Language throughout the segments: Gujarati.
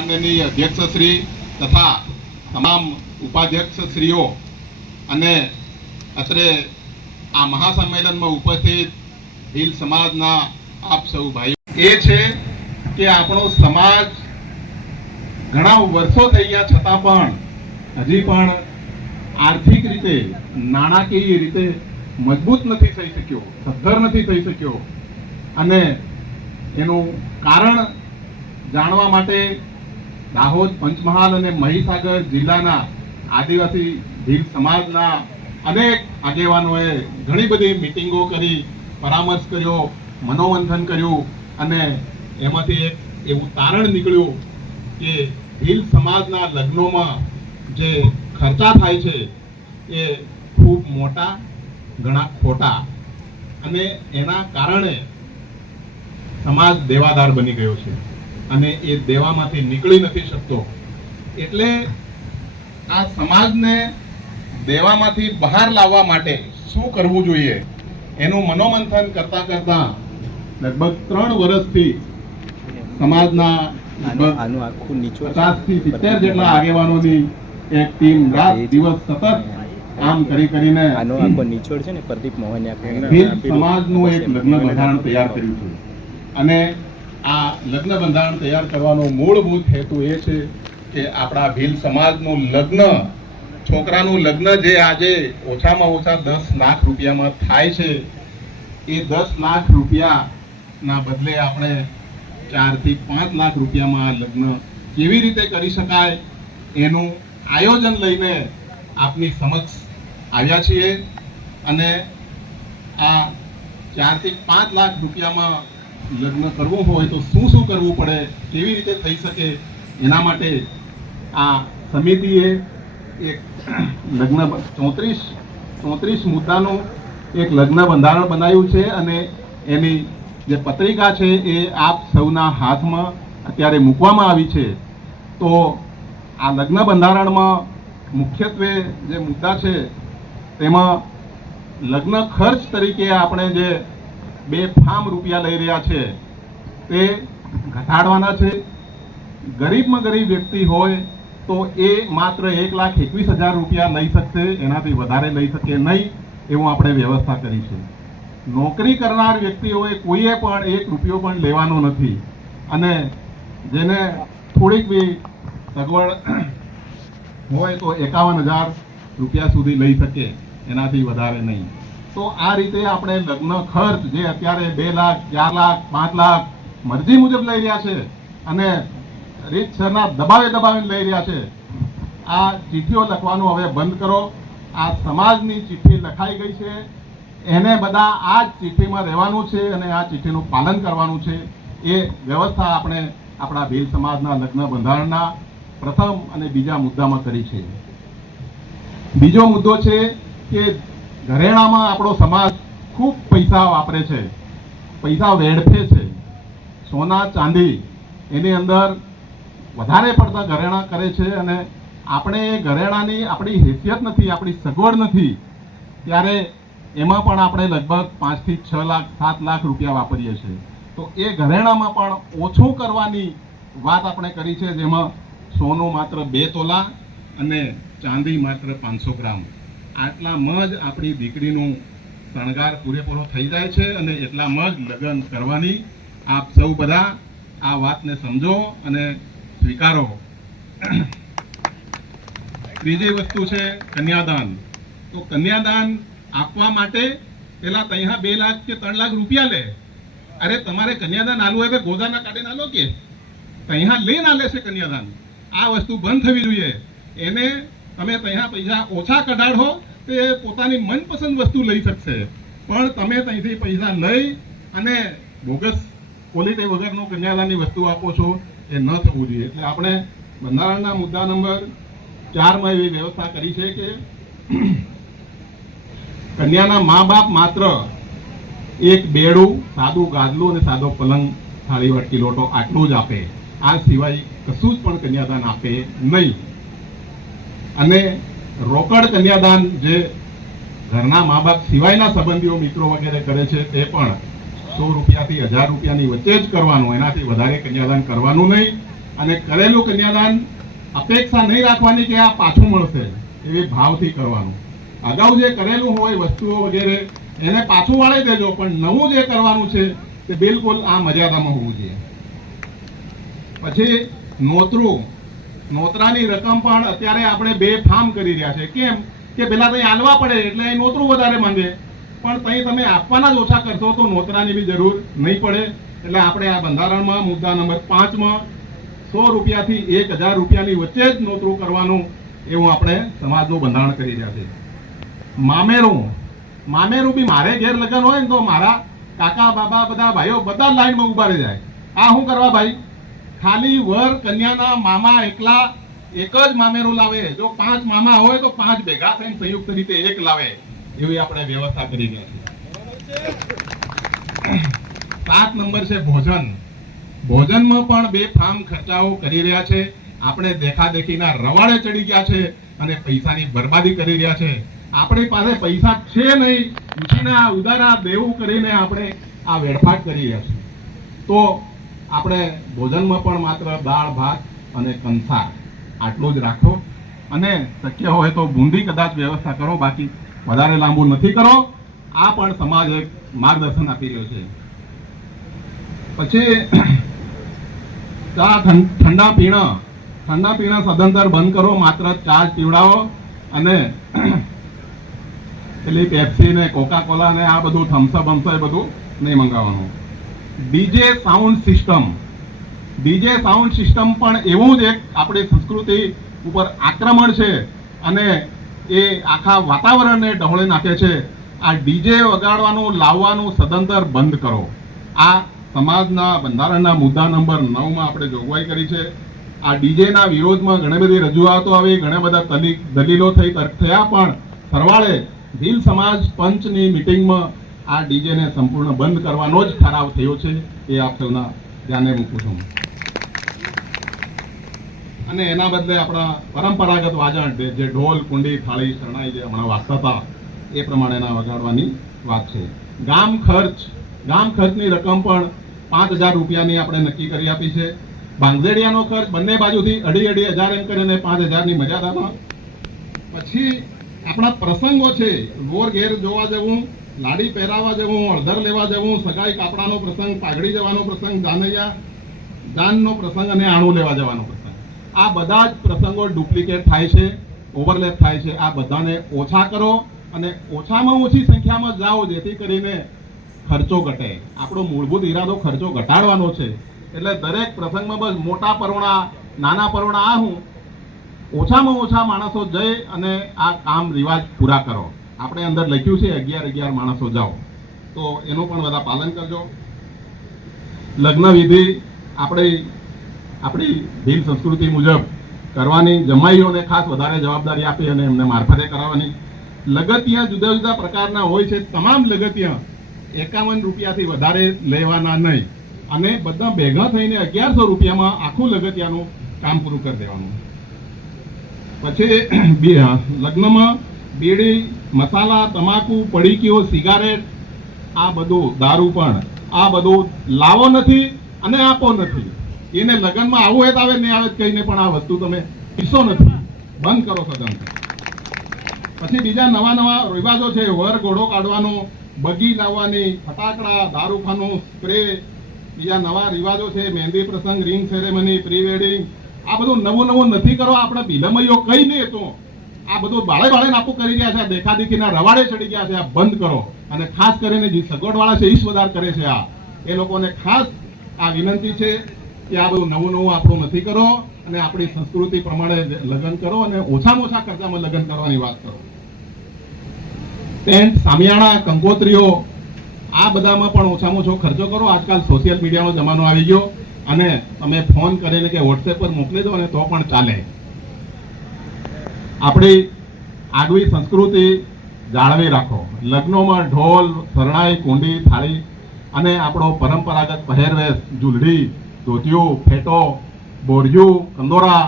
માનનીય અધ્યક્ષશ્રી તથા તમામ ઉપાધ્યક્ષશ્રીઓ અને અત્રે આ મહાસંમેલનમાં ઉપસ્થિત ભીલ સમાજના આપ સૌ ભાઈઓ. એ છે કે આપણો સમાજ ઘણા વર્ષો થઈ ગયા છતાં પણ હજી પણ આર્થિક રીતે નાણાકીય રીતે મજબૂત નથી થઈ શક્યો, સદ્ધર નથી થઈ શક્યો. અને એનું કારણ જાણવા માટે દાહોદ, પંચમહાલ અને મહીસાગર જિલ્લાના આદિવાસી ભીલ સમાજના અનેક આગેવાનોએ ઘણી બધી મિટિંગો કરી, પરામર્શ કર્યો, મનોમંથન કર્યું અને એમાંથી એક એવું તારણ નીકળ્યું કે ભીલ સમાજના લગ્નોમાં જે ખર્ચા થાય છે એ ખૂબ મોટા, ઘણા ખોટા અને એના કારણે સમાજ દેવાદાર બની ગયો છે. અને એ દેવામાંથી નીકળી નથી શકતો. એટલે આ સમાજને દેવામાંથી બહાર લાવવા માટે શું કરવું જોઈએ? એનું મનોમંથન કરતા કરતા લગભગ ત્રણ વર્ષથી સમાજના આનું લગભગ આનું આખું નીચું પચાસથી સિત્તેર જેટલા આગેવાનોની એક ટીમ રાત દિવસ સતત કામ કરી કરીને આનો આખો નીચોડ છે ને પ્રદીપ મોહન સમાજનું એક લગ્ન બંધારણ તૈયાર કર્યું છે. અને આ લગ્ન બંધારણ તૈયાર કરવાનો મૂળભૂત હેતુ એ છે કે આપણા ભીલ સમાજનું લગ્ન, છોકરાનું લગ્ન જે આજે ઓછામાં ઓછા દસ લાખ રૂપિયામાં થાય છે, એ દસ લાખ રૂપિયાના બદલે આપણે ચારથી પાંચ લાખ રૂપિયામાં આ લગ્ન કેવી રીતે કરી શકાય એનું આયોજન લઈને આપની સમક્ષ આવ્યા છીએ. અને આ ચારથી પાંચ લાખ રૂપિયામાં લગ્ન કરવું હોય તો શું શું કરવું પડે, કેવી રીતે થઈ શકે, એના માટે આ સમિતિએ એક લગ્ન ચોત્રીસ ચોત્રીસ મુદ્દાનું એક લગ્ન બંધારણ બનાવ્યું છે અને એની જે પત્રિકા છે એ આપ સૌના હાથમાં અત્યારે મૂકવામાં આવી છે. તો આ લગ્ન બંધારણમાં મુખ્યત્વે જે મુદ્દા છે, તેમાં લગ્ન ખર્ચ તરીકે આપણે જે બે ફામ રૂપિયા લઈ રહ્યા છે. તે ઘટાડવાના છે. ગરીબમાં ગરીબ વ્યક્તિ હોય તો એ માત્ર એક લાખ એકવીસ હજાર રૂપિયા લઈ શકશે, એનાથી વધારે લઈ શકે નહીં એવું આપણે વ્યવસ્થા કરી છે. નોકરી કરનાર વ્યક્તિઓએ કોઈએ પણ એક રૂપિયો પણ લેવાનો નથી. અને જેને થોડીક બી સગવડ હોય તો એકાવન હજાર રૂપિયા સુધી લઈ શકે, એનાથી વધારે નહીં. તો આ રીતે આપણે લગ્ન ખર્ચ જે અત્યારે બે લાખ, ચાર લાખ, પાંચ લાખ મરજી મુજબ લઈ રહ્યા છે અને રીતસરના દબાવે દબાવીને લઈ રહ્યા છે. આ ચિઠ્ઠીઓ લખવાનું હવે બંધ કરો. આ સમાજની ચિઠ્ઠી લખાઈ ગઈ છે. એને બધા આ જ ચિઠ્ઠીમાં રહેવાનું છે અને આ ચિઠ્ઠીનું પાલન કરવાનું છે. એ વ્યવસ્થા આપણે આપણા ભીલ સમાજના લગ્ન બંધારણના પ્રથમ અને બીજા મુદ્દામાં કરી છે. બીજો મુદ્દો છે કે ઘરેણામાં આપણો સમાજ ખૂબ પૈસા વાપરે છે. પૈસા વેડફે છે. સોના, ચાંદી એની અંદર વધારે પડતા ઘરેણા કરે છે અને આપણે એ ઘરેણાની આપણી હેસિયત નથી, આપણી સગવડ નથી, ત્યારે એમાં પણ આપણે લગભગ પાંચથી છ લાખ, સાત લાખ રૂપિયા વાપરીએ છીએ. તો એ ઘરેણામાં પણ ઓછું કરવાની વાત આપણે કરી છે, જેમાં સોનું માત્ર બે તોલા અને ચાંદી માત્ર પાંચસો ગ્રામ. આટલામાં જ આપણી દીકરીનું શણગાર પૂરેપૂરો થઈ જાય છે અને એટલામાં જ લગ્ન કરવાની આપ સૌ બધા આ વાતને સમજો અને સ્વીકારો. ત્રીજી વસ્તુ છે કન્યાદાન. તો કન્યાદાન આપવા માટે પેલા ત્યાં બે લાખ કે ત્રણ લાખ રૂપિયા લે. અરે તમારે કન્યાદાન આલવું હોય ગોદાના કાઢે ના લો કે. ત્યાં લઈને આલે છે કન્યાદાન. આ વસ્તુ બંધ થવી જોઈએ. એને તમે ત્યાં પૈસા ઓછા કઢાડો, તે પોતાની મનપસંદ વસ્તુ લઈ શકશે. પણ તમે ત્યાંથી પૈસા લઈ અને બોગસ ક્વોલિટી વગરનું કન્યાદાનની વસ્તુ આપો છો, એ ન થવું જોઈએ. એટલે આપણે બંધારણના મુદ્દા નંબર ચારમાં એવી વ્યવસ્થા કરી છે કે કન્યાના મા બાપ માત્ર એક બેડું, સાદું ગાદલું અને સાદો પલંગ, થાળી, વાટકી, લોટો આટલું જ આપે. આ સિવાય કશું જ પણ કન્યાદાન આપે નહીં. અને રોકડ કન્યાદાન જે ઘરના મા બાપ સિવાયના સંબંધીઓ મિત્રો વગેરે કરે છે, તે પણ સો રૂપિયાથી હજાર રૂપિયાની વચ્ચે જ કરવાનું, એનાથી વધારે કન્યાદાન કરવાનું નહીં. અને કરેલું કન્યાદાન અપેક્ષા નહીં રાખવાની કે આ પાછું મળશે, એવી ભાવથી કરવાનું. અગાઉ જે કરેલું હોય વસ્તુઓ વગેરે, એને પાછું વાળી દેજો, પણ નવું જે કરવાનું છે, તે બિલકુલ આ મર્યાદામાં હોવું જોઈએ. પછી નોતરું નોતરાની રકમ પણ અત્યારે આપણે બે ફાર્મ કરી રહ્યા છે. કેમ? કે પેલા ત્યાં આલવા પડે એટલે એ નોતરું વધારે માંગે. પણ ત્યાં તમે આપવાના જ ઓછા કરશો તો નોતરાની બી જરૂર નહીં પડે. એટલે આપણે આ બંધારણમાં મુદ્દા નંબર પાંચમાં સો રૂપિયાથી એક હજાર રૂપિયાની વચ્ચે જ નોતરું કરવાનું એવું આપણે સમાજનું બંધારણ કરી રહ્યા છે. મામેરું. મામેરું બી મારે ઘેર લગ્ન હોય ને તો મારા કાકા, બાબા, બધા ભાઈઓ બધા લાઈનમાં ઊભા રહી જાય. આ શું કરવા ભાઈ? ખાલી વર કન્યાના મામા એકલા એક જ મામેરો લાવે. જો પાંચ મામા હોય તો પાંચ ભેગા થઈને સંયુક્ત રીતે એક લાવે. એવી આપણે વ્યવસ્થા કરી રહ્યા છીએ. સાત નંબર છે ભોજન. ભોજનમાં પણ બે ફાર્મ ખર્ચાઓ કરી રહ્યા છે. આપણે દેખાદેખીના રવાડે ચડી ગયા છે અને પૈસાની બરબાદી કરી રહ્યા છે. આપણી પાસે પૈસા છે નહીં. ઉછીના ઉદારા દેવું કરીને આપણે આ વેડફાટ કરી રહ્યા છીએ. તો આપણે ભોજનમાં પણ માત્ર દાળ, ભાત અને કંસાર આટલું જ રાખો. અને શક્ય હોય તો બુંદી કદાચ વ્યવસ્થા કરો, બાકી વધારે લાંબુ નથી કરો. આ પણ સમાજ એક માર્ગદર્શન આપી રહ્યો છે. પછી ચા ઠંડા પીણા. ઠંડા પીણા સદંતર બંધ કરો, માત્ર ચા પીવડાવો. અને પેલી પેપ્સી ને કોકા કોલા ને આ બધું થમ્સઅપ બમ્સઅપ એ બધું નહીં મંગાવવાનું. DJ sound system DJ sound system પણ એવું જ એક આપણી સંસ્કૃતિ ઉપર આક્રમણ છે અને એ આખા વાતાવરણને ડહોળી નાખે છે. આ ડીજે વગાડવાનું, લાવવાનું સદંતર બંધ કરો. આ સમાજના બંધારણના મુદ્દા નંબર નવમાં આપણે જોગવાઈ કરી છે. આ ડીજેના વિરોધમાં ઘણી બધી રજૂઆતો આવી, ઘણા બધા દલીલો થઈ, થયા પણ સરવાળે ભીલ સમાજ પંચની મિટિંગમાં આ ડીજેને સંપૂર્ણ બંધ કરવાનો જ ઠરાવ થયો છે, એ આપ સૌના ધ્યાને મૂકું છું. અને એના બદલે આપણા પરંપરાગત વાજણ, જે- ઢોલ, કુંડી, થાળી, શરણાઈ જે હમણાં વાગતા હતા, એ પ્રમાણેના વગાડવાની વાત છે. ગામ ખર્ચ ગામ ખર્ચની રકમ પણ પાંચ હજાર રૂપિયાની આપણે નક્કી કરી આપી છે. ભાંગઝેડિયાનો ખર્ચ બંને બાજુથી અઢી અઢી હજાર એમ કરીને પાંચ હજારની મર્યાદામાં. પછી આપણા પ્રસંગો છે વોર ઘેર જોવા જવું લાડી પહેરાવા જવું અડધર લેવા જવું, સગાઈ કાપડાનો પ્રસંગ, પાઘડી જવાનો પ્રસંગ, દાનૈયા દાનનો પ્રસંગ અને આણું લેવા જવાનો પ્રસંગ. આ બધા જ પ્રસંગો ડુપ્લિકેટ થાય છે, ઓવરલેપ થાય છે. આ બધાને ઓછા કરો અને ઓછામાં ઓછી સંખ્યામાં જાઓ, જેથી કરીને ખર્ચો ઘટે. આપણો મૂળભૂત ઈરાદો ખર્ચો ઘટાડવાનો છે. એટલે દરેક પ્રસંગમાં બસ મોટા પરોણા, નાના પરોણા આ હું. ઓછામાં ઓછા માણસો જઈ અને આ કામ રિવાજ પૂરા કરો. આપણે અંદર લખ્યું છે અગિયાર અગિયાર માણસો જાઓ. તો એનું પણ બધા પાલન કરજો. લગ્ન વિધિ આપણી આપણી ભીલ સંસ્કૃતિ મુજબ કરવાની, જમાઈઓને ખાસ વધારે જવાબદારી આપી અને એમને મારફતે કરાવવાની. લગતિયા જુદા જુદા પ્રકારના હોય છે, તમામ લગતિયા એકાવન રૂપિયાથી વધારે લેવાના નહીં. અને બધા ભેગા થઈને અગિયારસો રૂપિયામાં આખું લગતિયાનું કામ પૂરું કરી દેવાનું. પછી લગ્નમાં બીડી મસાલા, તમાકુ, પડીકીઓ, સિગારેટ, આ બધું દારૂ પણ. આ બધું લાવો નથી અને આપો નથી. એને લગ્નમાં આવું હોય તો આવે નહીં આવે કહીને પણ આ વસ્તુ તમે પીશો નથી. બંધ કરો સદન. પછી બીજા નવા નવા રિવાજો છે, વર ઘોડો કાઢવાનો, બગી લાવવાની, ફટાકડા દારૂખાનું સ્પ્રે. બીજા નવા રિવાજો છે, મહેંદી પ્રસંગ રિંગ સેરેમની પ્રી વેડિંગ આ બધું નવું નવું નથી કરો, આપણે ભીલમૈયો કઈ નહીં તો. આ બધું બાળે બાળે નાપું કરી રહ્યા છે દેખાદેખીના રવાડે ચડી ગયા છે, આ બંધ કરો. અને ખાસ કરીને જે સગવડવાળા છે વધાર કરે છે આ. એ લોકોને ખાસ આ વિનંતી છે કે આ બધું નવું નવું આપણું નથી કરો અને આપણી સંસ્કૃતિ પ્રમાણે લગ્ન કરો અને ઓછામાં ઓછા ખર્ચામાં લગ્ન કરવાની વાત કરો. ટેન્ટ સામિયાણા, કંકોત્રીઓ, આ બધામાં પણ ઓછામાં ઓછો ખર્ચો કરો. આજકાલ સોશિયલ મીડિયાનો જમાનો આવી ગયો અને તમે ફોન કરીને કે વોટ્સએપ પર મોકલી દો અને તો પણ ચાલે. આપણી આગવી સંસ્કૃતિ જાળવી રાખો. લગ્નોમાં ઢોલ, શરણાઈ, કુંડી, થાળી અને આપણો પરંપરાગત પહેરવેશ, જુલડી, ધોતિયું, ફેટો, બોરિયું, કંદોરા,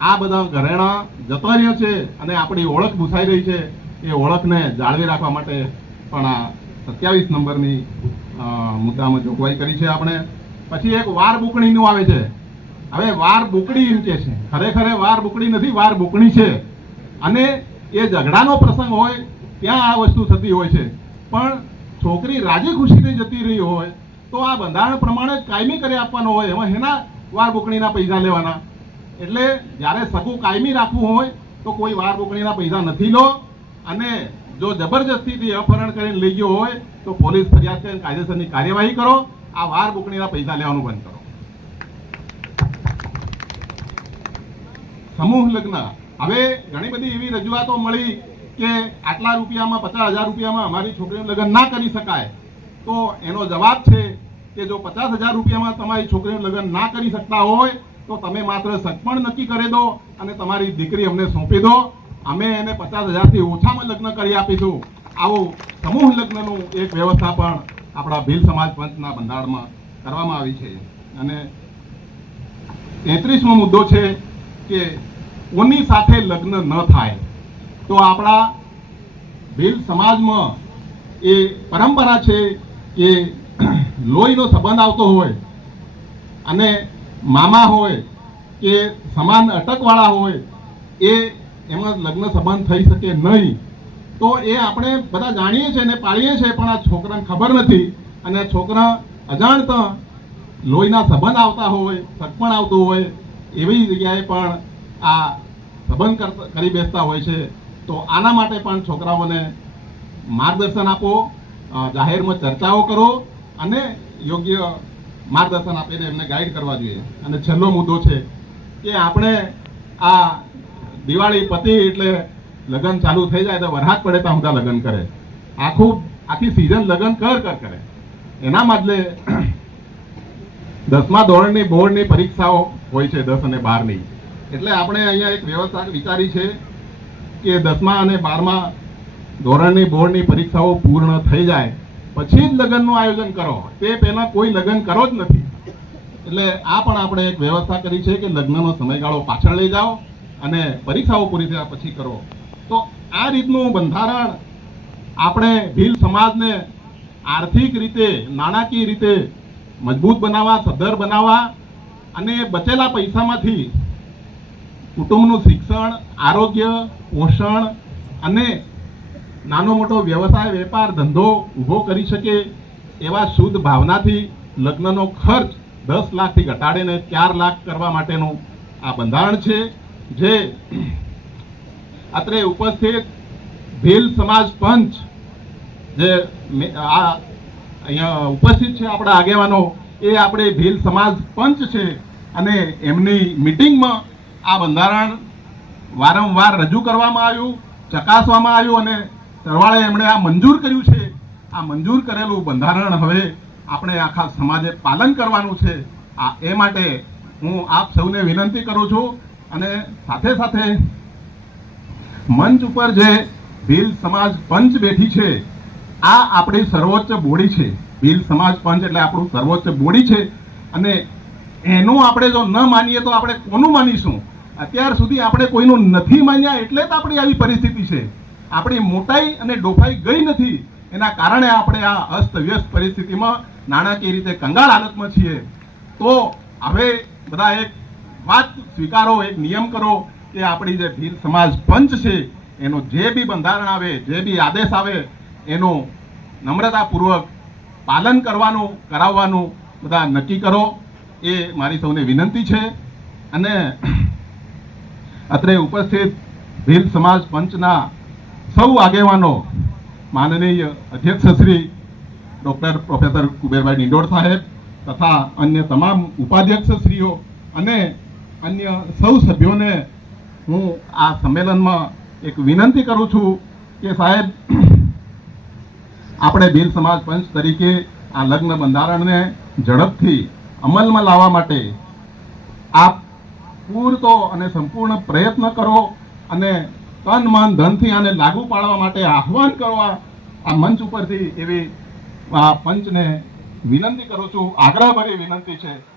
આ બધા ઘરેણા જતા રહ્યો છે અને આપણી ઓળખ ભૂસાઈ રહી છે. એ ઓળખને જાળવી રાખવા માટે પણ આ સત્યાવીસ નંબરની મુદ્દામાં જોગવાઈ કરી છે આપણે. પછી એક વાર બુકણીનું આવે છે. હવે વાર બુકડી એમ કે છે. ખરેખર વાર બુકડી નથી, વાર બુકણી છે. અને એ ઝઘડાનો પ્રસંગ હોય, ત્યાં આ વસ્તુ થતી હોય છે. પણ છોકરી રાજી ખુશીથી જતી રહી હોય, તો આ બંધારણ પ્રમાણે કાયમી કરી આપવાનો હોય, એમાં એના વાર બોકણીના પૈસા લેવાના. એટલે જ્યારે સગું કાયમી રાખવું હોય, તો કોઈ વાર બોકણીના પૈસા નથી લો. અને જો જબરજસ્તીથી અપહરણ કરીને લઈ ગયો હોય, તો પોલીસ ફરિયાદ કરીને કાયદેસરની કાર્યવાહી કરો. આ વાર બોકણીના પૈસા લેવાનું બંધ કરો. સમૂહ લગ્ન. હવે ઘણી બધી એવી રજૂઆતો મળી કે આટલા રૂપિયામાં, પચાસ હજાર રૂપિયામાં અમારી છોકરીનું લગ્ન ના કરી શકાય. તો એનો જવાબ છે કે જો પચાસ હજાર રૂપિયામાં તમારી છોકરીનું લગ્ન ના કરી શકતા હોય, તો તમે માત્ર સગપણ નક્કી કરી દો અને તમારી દીકરી અમને સોંપી દો. અમે એને પચાસ હજારથી ઓછામાં લગ્ન કરી આપીશું. આવું સમૂહ લગ્નનું એક વ્યવસ્થા પણ આપણા ભીલ સમાજ પંચના બંધારણમાં કરવામાં આવી છે. અને તેત્રીસમો મુદ્દો છે કે કોની સાથે લગ્ન ન થાય. તો આપણા ભીલ સમાજમાં એ પરંપરા છે કે લોહીનો સંબંધ આવતો હોય અને મામા હોય કે સમાન અટકવાળા હોય, એ એમાં લગ્ન સંબંધ થઈ શકે નહીં. તો એ આપણે બધા જાણીએ છીએ અને પાળીએ છીએ, પણ આ છોકરાને ખબર નથી. અને છોકરા અજાણતા લોહીના સંબંધ આવતા હોય સગપણ આવતું હોય, એવી જગ્યાએ પણ આ સંબંધ કર- બેસતા હોય છે, તો આના માટે પણ છોકરાઓને માર્ગદર્શન આપો જાહેરમાં ચર્ચાઓ કરો અને યોગ્ય માર્ગદર્શન આપીને એમને ગાઈડ કરવા જોઈએ. અને છેલ્લો મુદ્દો છે કે આપણે આ દિવાળી પતિ એટલે લગ્ન ચાલુ થઈ જાય તો વરસાદ પડે તો બધા લગ્ન કરે. આખું, આખી સિઝન લગ્ન કર કર કરે. એના બદલે દસમા ધોરણની બોર્ડની પરીક્ષાઓ હોય છે દસ અને બારની. એટલે આપણે અહીંયા એક વ્યવસ્થા વિચારી છે કે દસમા અને બારમા ધોરણની બોર્ડની પરીક્ષાઓ પૂર્ણ થઈ જાય, પછી જ લગ્નનું આયોજન કરો. તે પહેલાં કોઈ લગ્ન કરો જ નથી. એટલે આ પણ આપણે એક વ્યવસ્થા કરી છે કે લગ્નનો સમયગાળો પાછળ લઈ જાઓ અને પરીક્ષાઓ પૂરી થયા પછી કરો. તો આ રીતનું બંધારણ આપણે ભીલ સમાજને આર્થિક રીતે, નાણાકીય રીતે મજબૂત બનાવવા, સદ્ધર બનાવવા અને બચેલા પૈસામાંથી કુટુંબનું શિક્ષણ, આરોગ્ય, પોષણ અને નાનો મોટો વ્યવસાય, વેપાર, ધંધો ઊભો કરી શકે એવા શુદ્ધ ભાવનાથી લગ્નનો ખર્ચ દસ લાખથી ઘટાડીને ચાર લાખ કરવા માટેનું આ બંધારણ છે, જે અત્રે ઉપસ્થિત ભીલ સમાજ પંચ જે આ અહીંયા ઉપસ્થિત છે આપણા આગેવાનો, એ આપણે ભીલ સમાજ પંચ છે અને એમની મિટિંગમાં આ બંધારણ વારંવાર રજૂ કરવામાં આવ્યું, ચકાસવામાં આવ્યું અને સરવાળે એમણે આ મંજૂર કર્યું છે. આ મંજૂર કરેલું બંધારણ હવે આપણે આખા સમાજે પાલન કરવાનું છે. આ એ માટે હું આપ સૌને વિનંતી કરું છું અને સાથે સાથે મંચ ઉપર જે ભીલ સમાજ પંચ બેઠી છે, આ આપણી સર્વોચ્ચ બોડી છે. ભીલ સમાજ પંચ એટલે આપણું સર્વોચ્ચ બોડી છે અને એનું આપણે જો ન માનીએ તો આપણે કોનું માનીશું? અત્યાર સુધી આપણે કોઈનું નથી માન્યા એટલે જ આપણી આવી પરિસ્થિતિ છે. આપણી મોટાઈ અને ડોફાઈ ગઈ નથી. એના કારણે આપણે આ અસ્તવ્યસ્ત પરિસ્થિતિમાં નાણાકીય રીતે કંગાળ હાલતમાં છીએ. તો હવે બધા એક વાત સ્વીકારો, એક નિયમ કરો કે આપણી જે ભીલ સમાજ પંચ છે, એનો જે બી બંધારણ આવે, જે બી આદેશ આવે, એનું નમ્રતાપૂર્વક પાલન કરવાનું, કરાવવાનું બધા નક્કી કરો. એ મારી સૌને વિનંતી છે. અને અત્રે ઉપસ્થિત ભીલ સમાજ પંચના સૌ આગેવાનો માનનીય અધ્યક્ષ શ્રી ડૉક્ટર પ્રોફેસર કુબેરભાઈ નિંડોળ સાહેબ તથા અન્ય તમામ ઉપાધ્યક્ષ શ્રીઓ અને અન્ય સૌ સભ્યોને હું આ સંમેલનમાં એક વિનંતી કરું છું કે સાહેબ, આપણે ભીલ સમાજ પંચ તરીકે આ લગ્ન બંધારણને ઝડપથી અમલમાં લાવવા માટે આપ પૂરતો અને સંપૂર્ણ પ્રયત્ન કરો અને તન, મન, ધનથી આને લાગુ પાડવા માટે આહ્વાન કરવા આ મંચ ઉપરથી એવી આ પંચને વિનંતી કરું છું. આગ્રહભરી વિનંતી છે.